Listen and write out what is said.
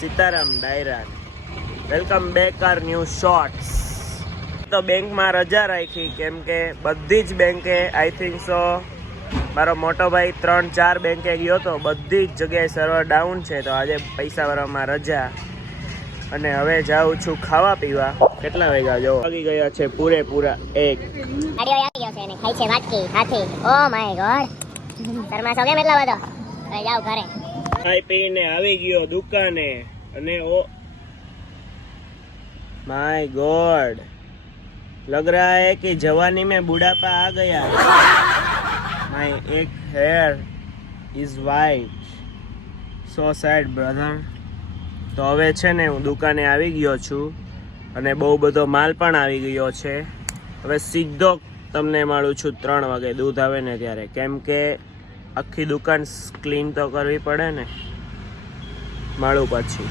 Sitaram Dayra, welcome back are new shorts. તો બેંકમાં રજા રાખી કેમ કે બધી જ બેંકે આઈ થિંક સો મારો મોટો ભાઈ 3-4 બેંકે ગયો તો બધી જ જગ્યાએ સર્વર ડાઉન છે. તો આજે પૈસા ભરવામાં રજા અને હવે જાઉં છું ખાવા પીવા. કેટલા વાગ્યા જો વાગી ગયા છે પૂરેપૂરા 1. ગાડીઓ આવી ગયો છે અને ખાઈ છે વાટકી હાથી. ઓ માય ગોડ, શર્મા છો કેમ એટલા બધો? હવે જાવ ઘરે. ખાઈ પીને આવી ગયો દુકાને અને ઓ माय गॉड, लग रहा है कि जवानी में बुढ़ापा आ गया. माय एक hair is white, so sad brother. તો હવે છે ને હું દુકાને આવી ગયો છું અને બહુ બધો માલ પણ આવી ગયો છે. હવે સીધો તમને મળું છું 3 વાગે દૂધ આવે ને ત્યારે, કેમ કે આખી દુકાન ક્લીન તો કરવી પડે ને. મળું પછી.